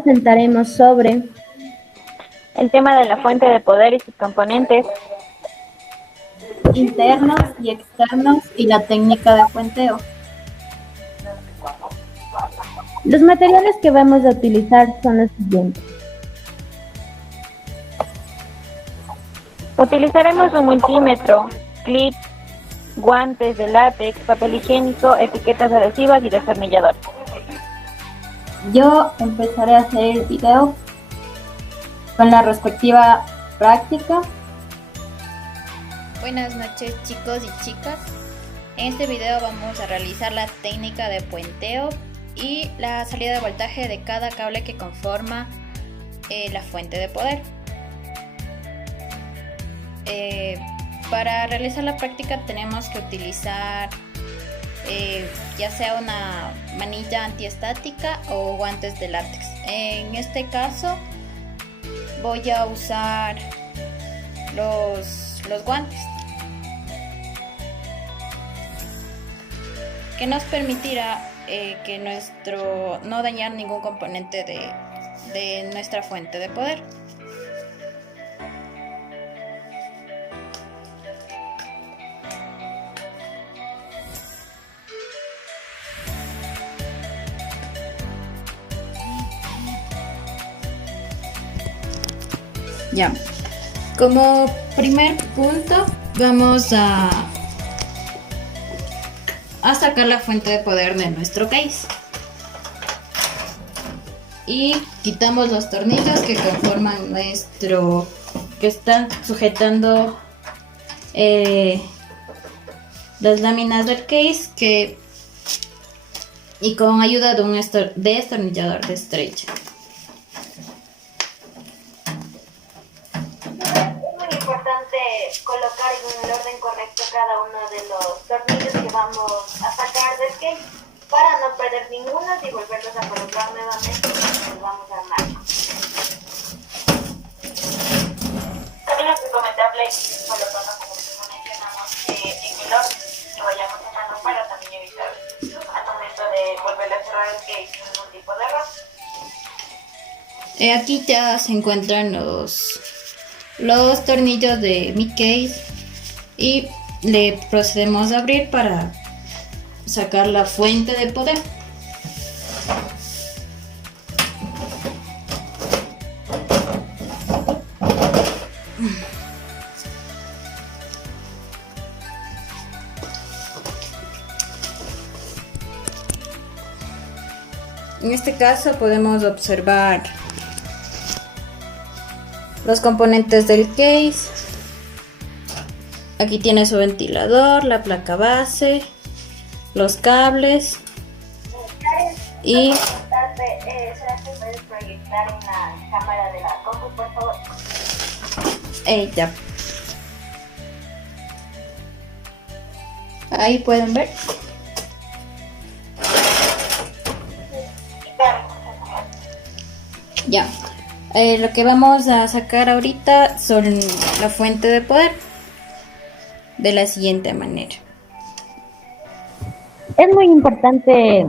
presentaremos sobre el tema de la fuente de poder y sus componentes, internos y externos y la técnica de puenteo. los materiales que vamos a utilizar son los siguientes. utilizaremos un multímetro, clips, guantes de látex, papel higiénico, etiquetas adhesivas y destornillador. Yo empezaré a hacer el video con la respectiva práctica. Buenas noches chicos y chicas. En este video vamos a realizar la técnica de puenteo y la salida de voltaje de cada cable que conforma la fuente de poder. Para realizar la práctica tenemos que utilizar ya sea una manilla antiestática o guantes de látex. En este caso voy a usar los guantes, que nos permitirá que no dañar ningún componente de nuestra fuente de poder. Ya, como primer punto vamos a sacar la fuente de poder de nuestro case y quitamos los tornillos que conforman que están sujetando las láminas del case y con ayuda de un destornillador de estrecha. Colocar en el orden correcto cada uno de los tornillos que vamos a sacar del case para no perder ninguno y volverlos a colocar nuevamente cuando los vamos a armar. También es recomendable ir colocando, como mencionamos, en el orden que vayamos sacando para también evitar al momento de volver a cerrar el case ningún tipo de error. Aquí ya se encuentran los tornillos de mi case y le procedemos a abrir para sacar la fuente de poder. En este caso podemos observar los componentes del case. Aquí tiene su ventilador, la placa base, los cables y ¿Será que puedes proyectar en la cámara de la compu, por favor? ya. Ahí pueden ver. Ya. Lo que vamos a sacar ahorita son la fuente de poder de la siguiente manera. Es muy importante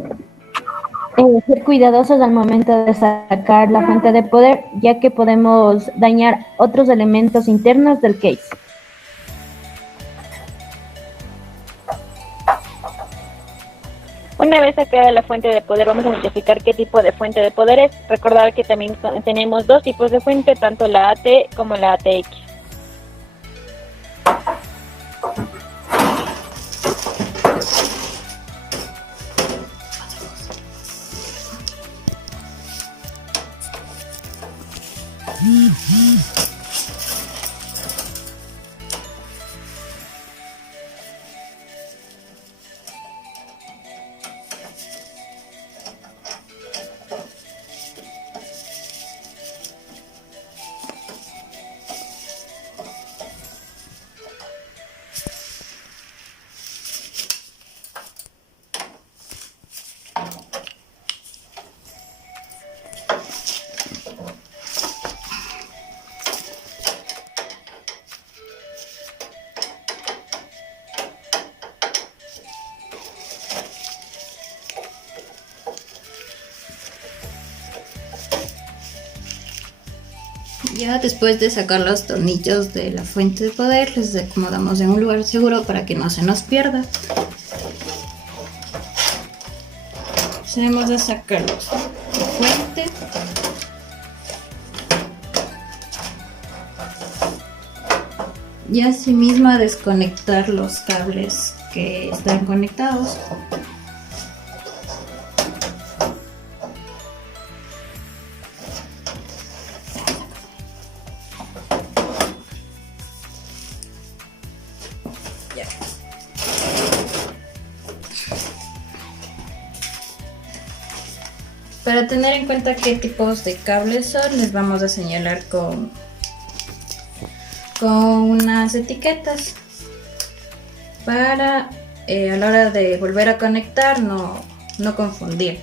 ser cuidadosos al momento de sacar la fuente de poder, ya que podemos dañar otros elementos internos del case. Una vez sacada la fuente de poder, vamos a identificar qué tipo de fuente de poder es. Recordar que también tenemos dos tipos de fuente, tanto la AT como la ATX. Ya después de sacar los tornillos de la fuente de poder, les acomodamos en un lugar seguro para que no se nos pierda. Tenemos a sacarlos de la fuente. Y asimismo a desconectar los cables que están conectados. Para tener en cuenta qué tipos de cables son, les vamos a señalar con unas etiquetas para a la hora de volver a conectar no confundir.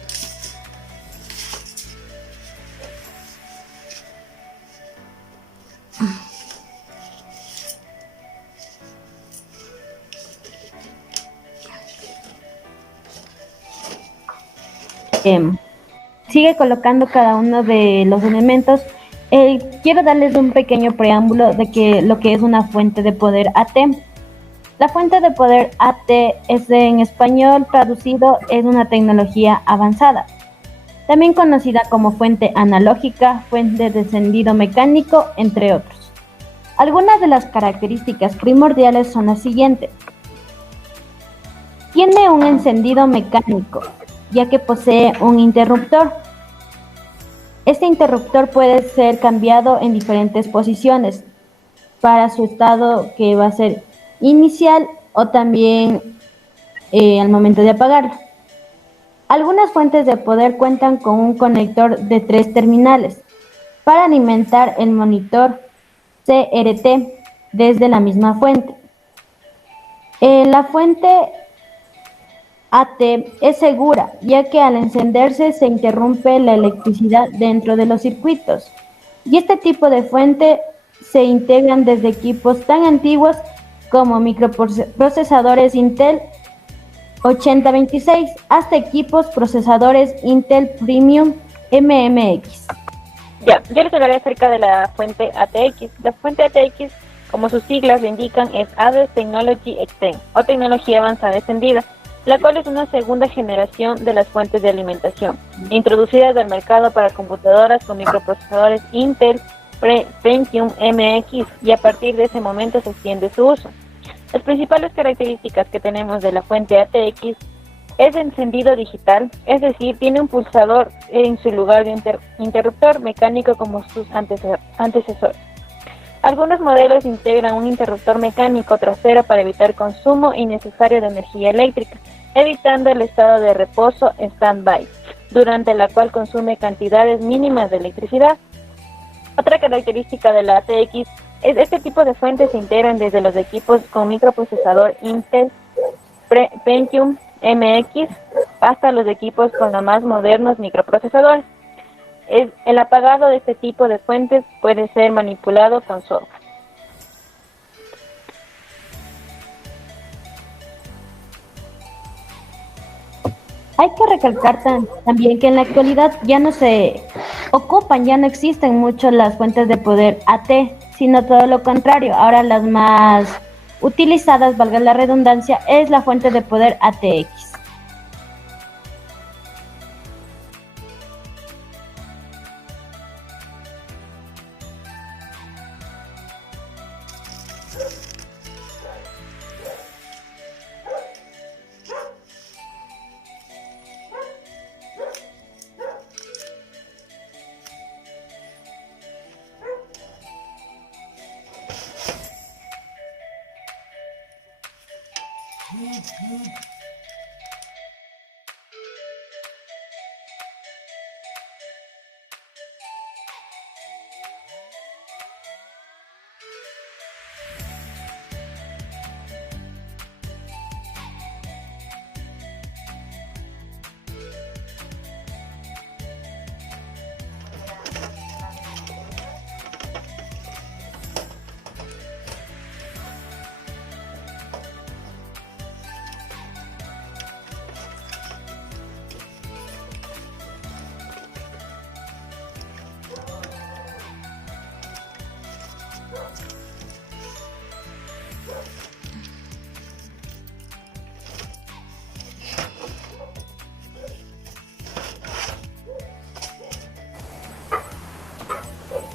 Sigue colocando cada uno de los elementos. Quiero darles un pequeño preámbulo de lo que es una fuente de poder AT. La fuente de poder AT es en español traducido es una tecnología avanzada, también conocida como fuente analógica, fuente de encendido mecánico, entre otros. Algunas de las características primordiales son las siguientes. Tiene un encendido mecánico, ya que posee un interruptor. Este interruptor puede ser cambiado en diferentes posiciones para su estado, que va a ser inicial o también al momento de apagarlo. Algunas fuentes de poder cuentan con un conector de 3 terminales para alimentar el monitor CRT desde la misma fuente. La fuente AT es segura, ya que al encenderse se interrumpe la electricidad dentro de los circuitos. Y este tipo de fuente se integran desde equipos tan antiguos como microprocesadores Intel 8026 hasta equipos procesadores Intel Premium MMX. Ya, yo les hablaré acerca de la fuente ATX. La fuente ATX, como sus siglas le indican, es Advanced Technology Extend, o tecnología avanzada extendida, la cual es una segunda generación de las fuentes de alimentación, introducidas al mercado para computadoras con microprocesadores Intel Pentium MX, y a partir de ese momento se extiende su uso. Las principales características que tenemos de la fuente ATX es encendido digital, es decir, tiene un pulsador en su lugar de interruptor mecánico como sus antecesores. Algunos modelos integran un interruptor mecánico trasero para evitar consumo innecesario de energía eléctrica, evitando el estado de reposo stand-by, durante la cual consume cantidades mínimas de electricidad. Otra característica de la ATX es este tipo de fuentes se integran desde los equipos con microprocesador Intel Pentium MX hasta los equipos con los más modernos microprocesadores. El apagado de este tipo de fuentes puede ser manipulado con software. Hay que recalcar también que en la actualidad ya no se ocupan, ya no existen mucho las fuentes de poder AT, sino todo lo contrario. Ahora las más utilizadas, valga la redundancia, es la fuente de poder ATX.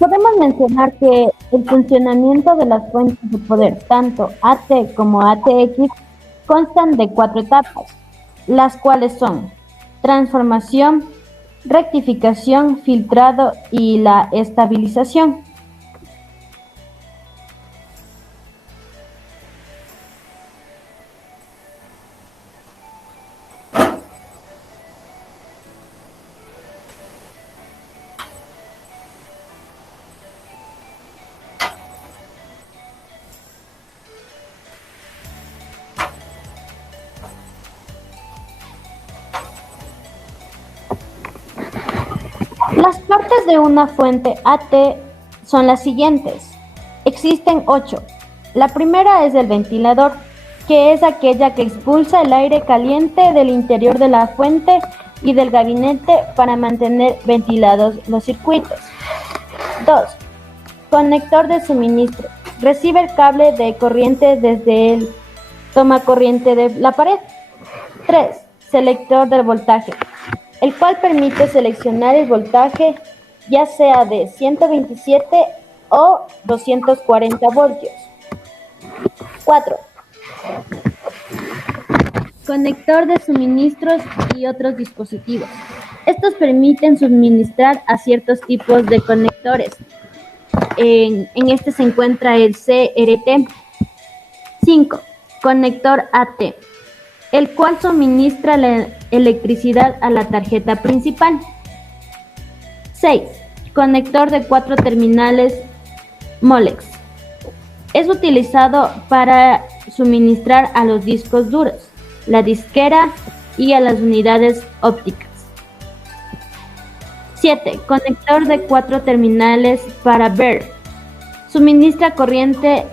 Podemos mencionar que el funcionamiento de las fuentes de poder, tanto AT como ATX, constan de 4 etapas, las cuales son transformación, rectificación, filtrado y la estabilización. Las partes de una fuente AT son las siguientes. Existen 8. La primera es el ventilador, que es aquella que expulsa el aire caliente del interior de la fuente y del gabinete para mantener ventilados los circuitos. 2. Conector de suministro. Recibe el cable de corriente desde el toma corriente de la pared. 3. Selector del voltaje, el cual permite seleccionar el voltaje ya sea de 127 o 240 voltios. 4. Conector de suministros y otros dispositivos. Estos permiten suministrar a ciertos tipos de conectores. En este se encuentra el CRT. 5. Conector AT, el cual suministra la electricidad a la tarjeta principal. 6. Conector de 4 terminales Molex. Es utilizado para suministrar a los discos duros, la disquera y a las unidades ópticas. 7. Conector de 4 terminales para BER. Suministra corriente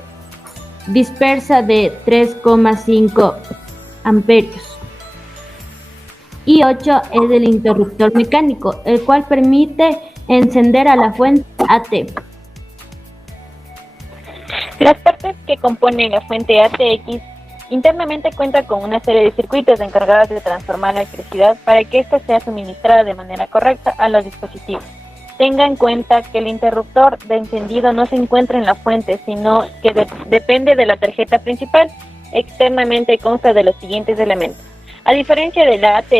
dispersa de 3,5 amperios. Y 8 es el interruptor mecánico, el cual permite encender a la fuente AT. Las partes que componen la fuente ATX internamente cuentan con una serie de circuitos encargados de transformar la electricidad para que ésta sea suministrada de manera correcta a los dispositivos. Tenga en cuenta que el interruptor de encendido no se encuentra en la fuente, sino que depende de la tarjeta principal. Externamente consta de los siguientes elementos. A diferencia de la AT,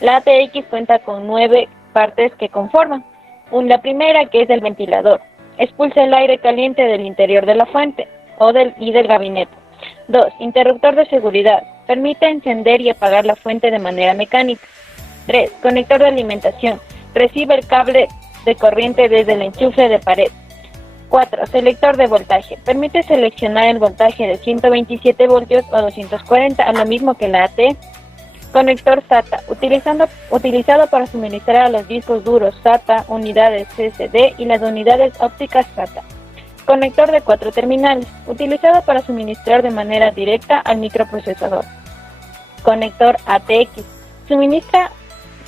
la ATX cuenta con 9 partes que conforman. La primera, que es el ventilador, expulsa el aire caliente del interior de la fuente y del gabinete. 2. Interruptor de seguridad, permite encender y apagar la fuente de manera mecánica. 3. Conector de alimentación, recibe el cable de corriente desde el enchufe de pared. 4. Selector de voltaje, permite seleccionar el voltaje de 127 voltios o 240, a lo mismo que la AT. Conector SATA, utilizado para suministrar a los discos duros SATA, unidades CCD y las unidades ópticas SATA. Conector de 4 terminales, utilizado para suministrar de manera directa al microprocesador. Conector ATX, suministra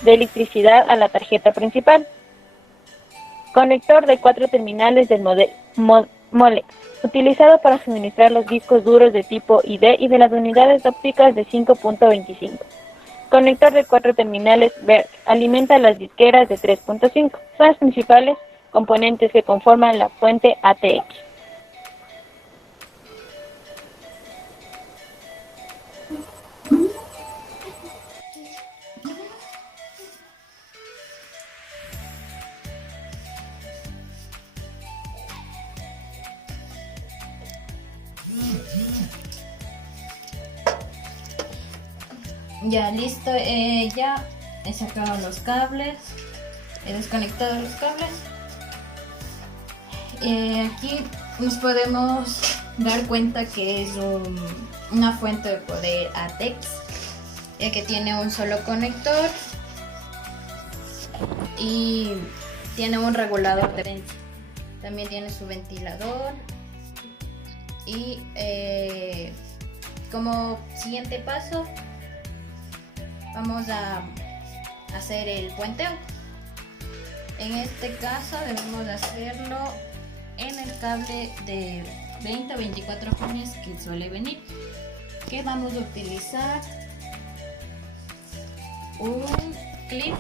de electricidad a la tarjeta principal. Conector de 4 terminales del Molex, utilizado para suministrar los discos duros de tipo ID y de las unidades ópticas de 5.25. Conector de 4 terminales BER, alimenta las disqueras de 3.5. Son las principales componentes que conforman la fuente ATX. Ya listo, ya he sacado los cables, he desconectado los cables. Aquí nos podemos dar cuenta que es una fuente de poder ATX, que tiene un solo conector y tiene un regulador de potencia. También tiene su ventilador y como siguiente paso vamos a hacer el puenteo. En este caso debemos hacerlo en el cable de 20 o 24 pines que suele venir, que vamos a utilizar un clip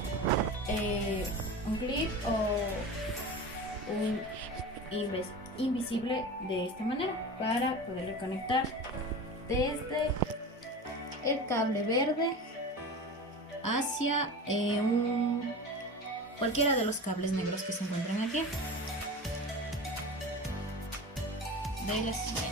invisible de esta manera para poderle conectar desde el cable verde hacia cualquiera de los cables negros que se encuentran aquí. De la siguiente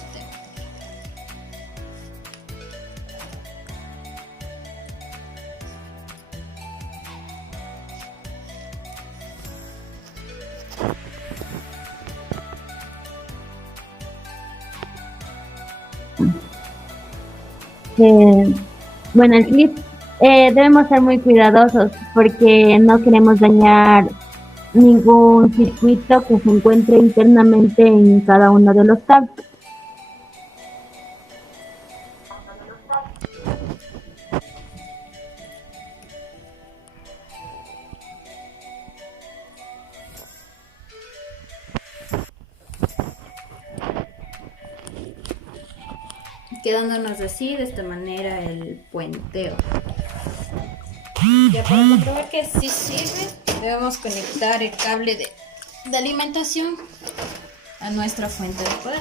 manera. Bueno, el clip debemos ser muy cuidadosos porque no queremos dañar ningún circuito que se encuentre internamente en cada uno de los cables. Quedándonos así, de esta manera, el puenteo. Ya para comprobar que sí sirve, debemos conectar el cable de alimentación a nuestra fuente de poder.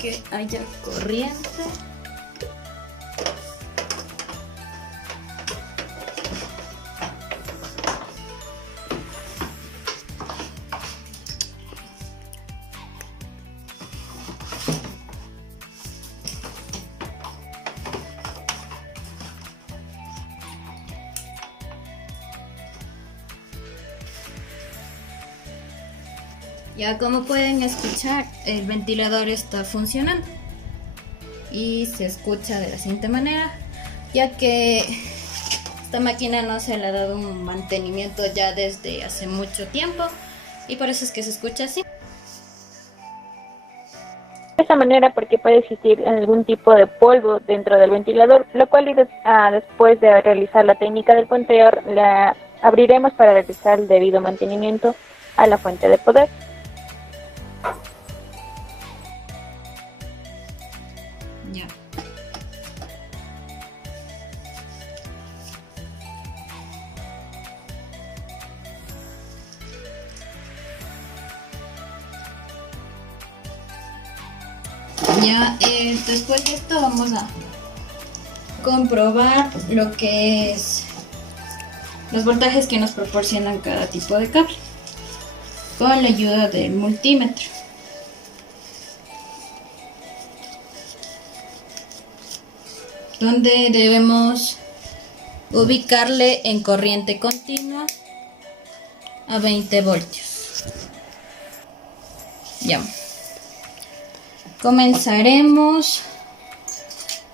Que haya corriente. Ya como pueden escuchar, el ventilador está funcionando y se escucha de la siguiente manera, ya que esta máquina no se le ha dado un mantenimiento ya desde hace mucho tiempo y por eso es que se escucha así. De esta manera porque puede existir algún tipo de polvo dentro del ventilador, lo cual después de realizar la técnica del puenteo la abriremos para realizar el debido mantenimiento a la fuente de poder. Ya. Después de esto vamos a comprobar lo que es los voltajes que nos proporcionan cada tipo de cable con la ayuda del multímetro. Donde debemos ubicarle en corriente continua a 20 voltios. Ya. Comenzaremos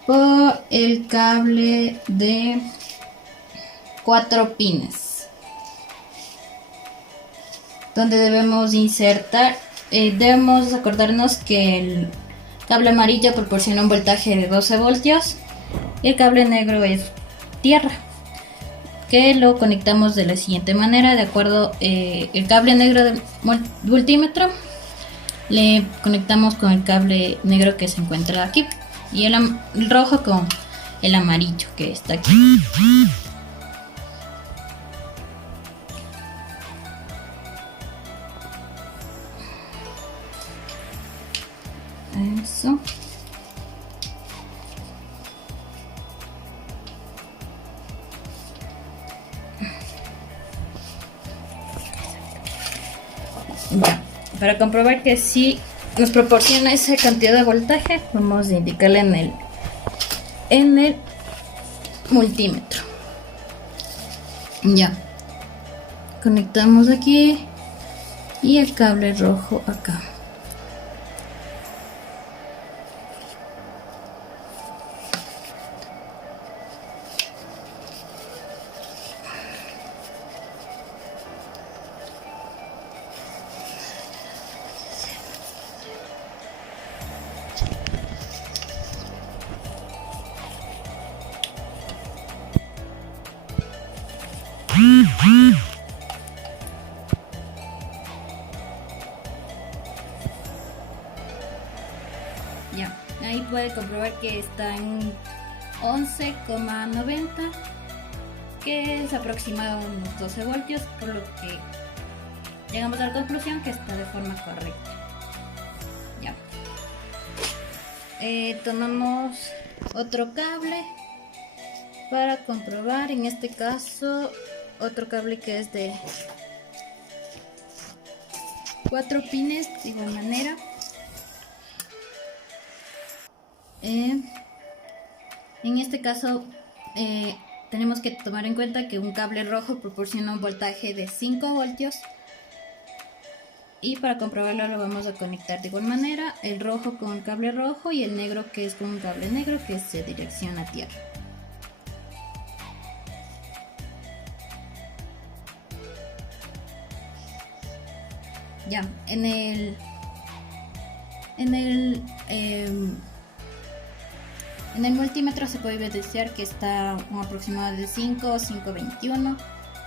por el cable de 4 pines, donde debemos insertar, debemos acordarnos que el cable amarillo proporciona un voltaje de 12 voltios y el cable negro es tierra, que lo conectamos de la siguiente manera. De acuerdo, el cable negro del multímetro le conectamos con el cable negro que se encuentra aquí y el rojo con el amarillo que está aquí. Eso. Ya. Para comprobar que sí nos proporciona esa cantidad de voltaje, vamos a indicarle en el multímetro. Ya. Conectamos aquí y el cable rojo acá. puede comprobar que está en 11,90, que es aproximado a unos 12 voltios, por lo que llegamos a la conclusión que está de forma correcta. Ya. Tomamos otro cable para comprobar, en este caso otro cable que es de 4 pines de igual manera. En este caso tenemos que tomar en cuenta que un cable rojo proporciona un voltaje de 5 voltios. Y para comprobarlo lo vamos a conectar de igual manera, el rojo con cable rojo y el negro que es con un cable negro que es de dirección a tierra. Ya, en el multímetro se puede evidenciar que está un aproximado de 5,21,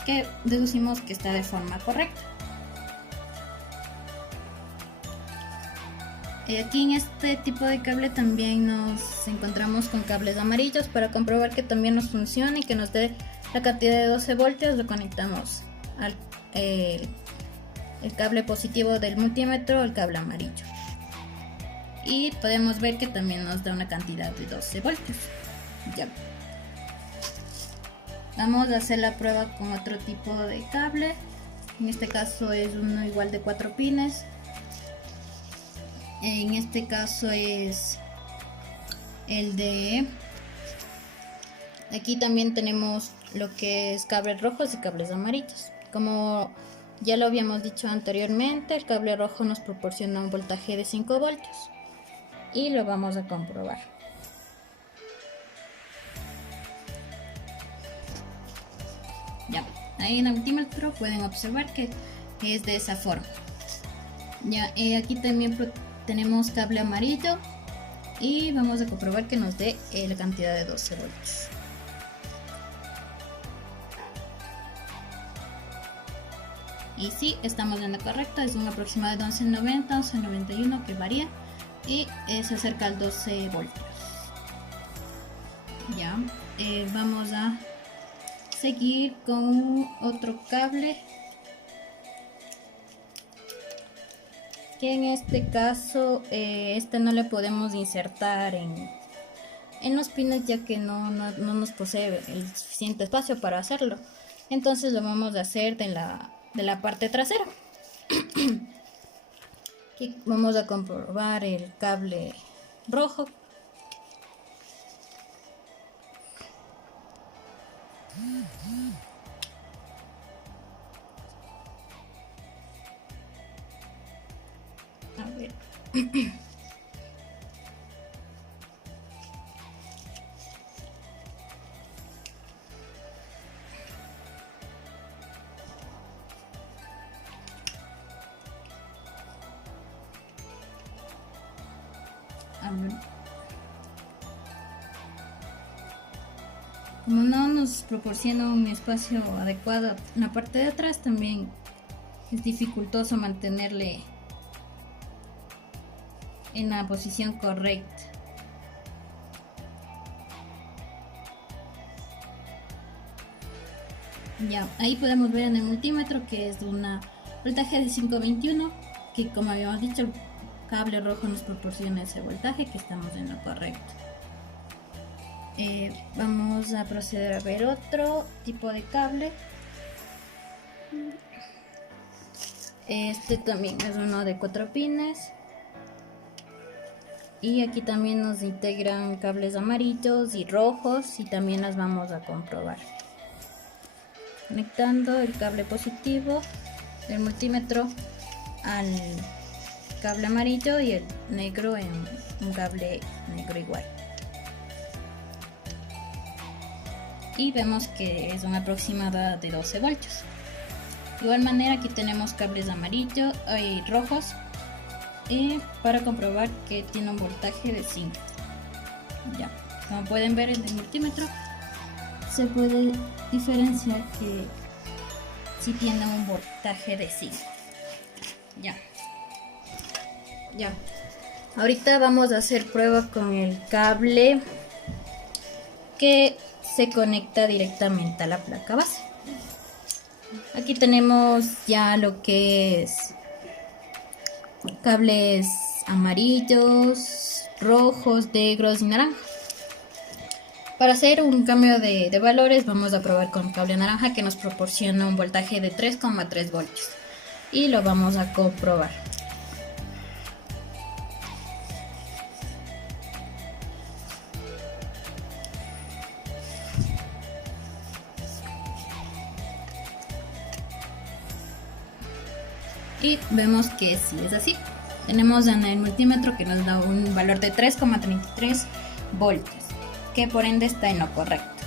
que deducimos que está de forma correcta. Aquí en este tipo de cable también nos encontramos con cables amarillos. Para comprobar que también nos funcione y que nos dé la cantidad de 12 voltios, lo conectamos al el cable positivo del multímetro, el cable amarillo, y podemos ver que también nos da una cantidad de 12 voltios. Ya. Vamos a hacer la prueba con otro tipo de cable. En este caso es uno igual de 4 pines. En este caso es el de... Aquí también tenemos lo que es cables rojos y cables amarillos. Como ya lo habíamos dicho anteriormente, el cable rojo nos proporciona un voltaje de 5 voltios. Y lo vamos a comprobar. Ya, ahí en el multímetro pueden observar que es de esa forma. Ya, aquí también tenemos cable amarillo y vamos a comprobar que nos dé la cantidad de 12 voltios. Y sí, estamos en lo correcto, es un aproximado de 11,90, 11,91 que varía y se acerca al 12 voltios. Ya, vamos a seguir con otro cable, que en este caso este no le podemos insertar en los pines, ya que no nos posee el suficiente espacio para hacerlo. Entonces lo vamos a hacer de la parte trasera. Aquí vamos a comprobar el cable rojo. A ver. Como no nos proporciona un espacio adecuado en la parte de atrás, también es dificultoso mantenerle en la posición correcta. Ya, ahí podemos ver en el multímetro que es de una voltaje de 5,21, que como habíamos dicho, el cable rojo nos proporciona ese voltaje, que estamos en lo correcto. Vamos a proceder a ver otro tipo de cable. Este también es uno de 4 pines. Y aquí también nos integran cables amarillos y rojos, y también las vamos a comprobar. Conectando el cable positivo del multímetro al cable amarillo y el negro en un cable negro igual. Y vemos que es una aproximada de 12 voltios. De igual manera aquí tenemos cables amarillos y rojos para comprobar que tiene un voltaje de 5. Ya, como pueden ver en el multímetro se puede diferenciar que sí tiene un voltaje de 5. Ya. Ahorita vamos a hacer prueba con el cable que se conecta directamente a la placa base. Aquí tenemos ya lo que es cables amarillos, rojos, negros y naranja. Para hacer un cambio de valores vamos a probar con cable naranja, que nos proporciona un voltaje de 3,3 voltios, y lo vamos a comprobar. Y vemos que sí es así. Tenemos en el multímetro que nos da un valor de 3,33 voltios, que por ende está en lo correcto.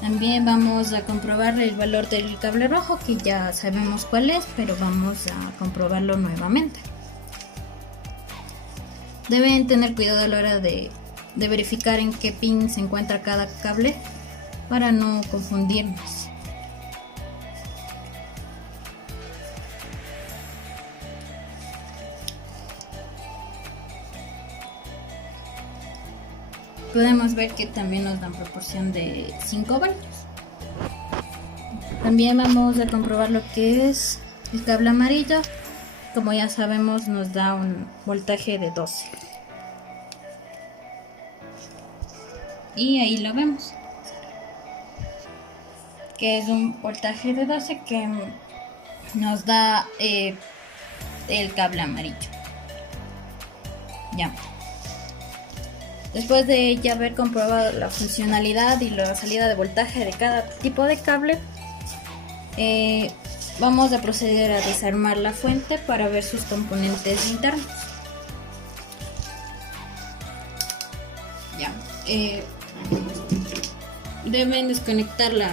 También vamos a comprobar el valor del cable rojo, que ya sabemos cuál es, pero vamos a comprobarlo nuevamente. Deben tener cuidado a la hora de verificar en qué pin se encuentra cada cable para no confundirnos. Podemos ver que también nos dan proporción de 5 voltios. También vamos a comprobar lo que es el cable amarillo. Como ya sabemos, nos da un voltaje de 12. Y ahí lo vemos, que es un voltaje de 12 que nos da el cable amarillo. Ya. Después de ya haber comprobado la funcionalidad y la salida de voltaje de cada tipo de cable, vamos a proceder a desarmar la fuente para ver sus componentes internos. Ya. Deben desconectar la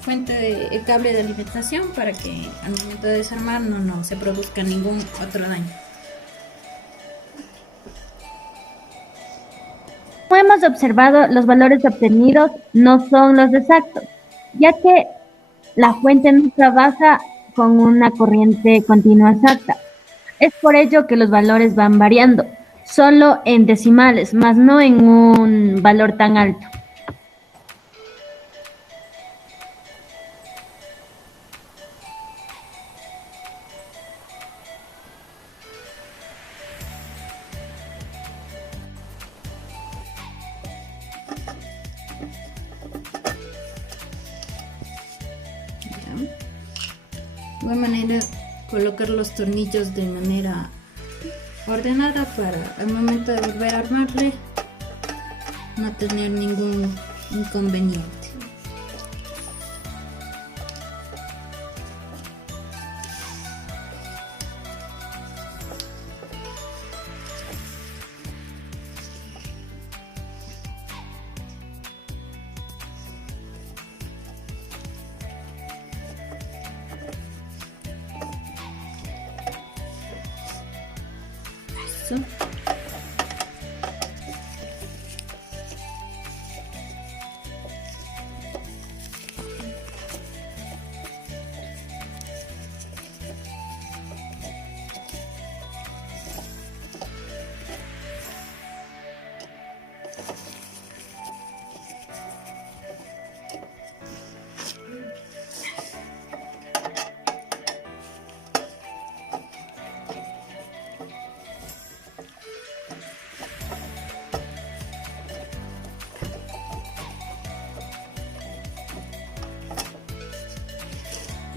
fuente del cable de alimentación para que al momento de desarmar no se produzca ningún otro daño. Como hemos observado, los valores obtenidos no son los exactos, ya que la fuente no trabaja con una corriente continua exacta. Es por ello que los valores van variando, solo en decimales, más no en un valor tan alto. De igual manera, colocar los tornillos de manera ordenada para al momento de volver a armarle no tener ningún inconveniente. Eso.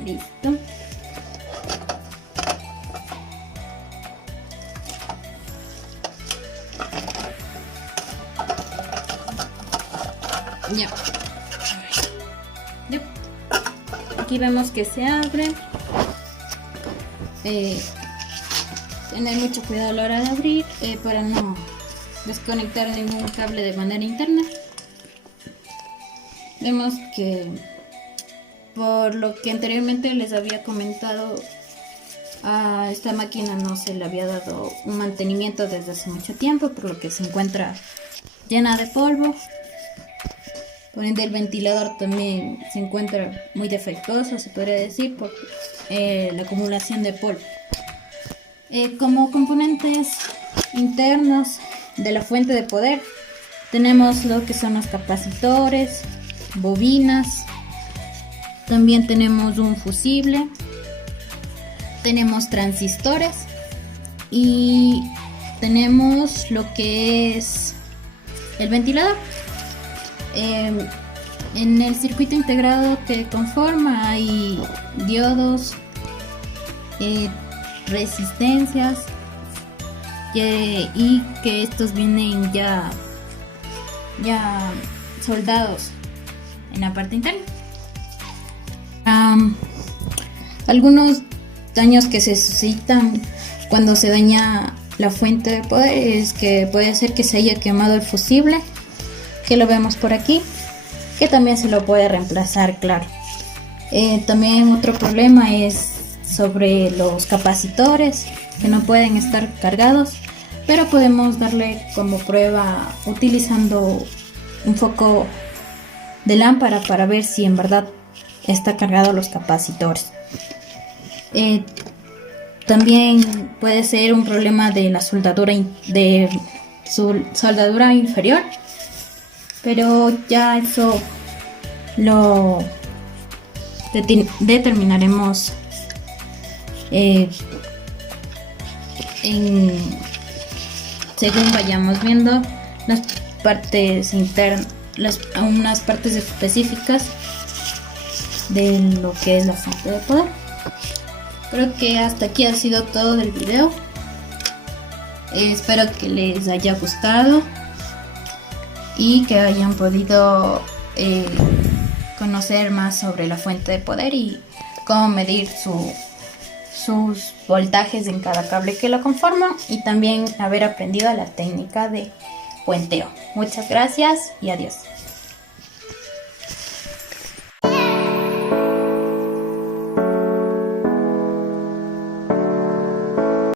Listo. Ya. Yep. Aquí vemos que se abre. Tener mucho cuidado a la hora de abrir para no desconectar ningún cable de manera interna. Vemos que, por lo que anteriormente les había comentado, a esta máquina no se le había dado un mantenimiento desde hace mucho tiempo, por lo que se encuentra llena de polvo. Por ende, el ventilador también se encuentra muy defectuoso, se podría decir, por la acumulación de polvo. Como componentes internos de la fuente de poder tenemos lo que son los capacitores, bobinas, también tenemos un fusible, tenemos transistores y tenemos lo que es el ventilador. En el circuito integrado que conforma hay diodos, resistencias y que estos vienen ya soldados en la parte interna. Algunos daños que se suscitan cuando se daña la fuente de poder es que puede ser que se haya quemado el fusible, que lo vemos por aquí, que también se lo puede reemplazar, claro. También otro problema es sobre los capacitores, que no pueden estar cargados, pero podemos darle como prueba utilizando un foco de lámpara para ver si en verdad está cargado los capacitores. También puede ser un problema de la soldadura soldadura inferior, pero ya eso lo determinaremos según vayamos viendo las partes internas, unas partes específicas de lo que es la fuente de poder. Creo que hasta aquí ha sido todo del video. Espero que les haya gustado y que hayan podido conocer más sobre la fuente de poder y cómo medir sus voltajes en cada cable que lo conforman, y también haber aprendido la técnica de puenteo. Muchas gracias y adiós.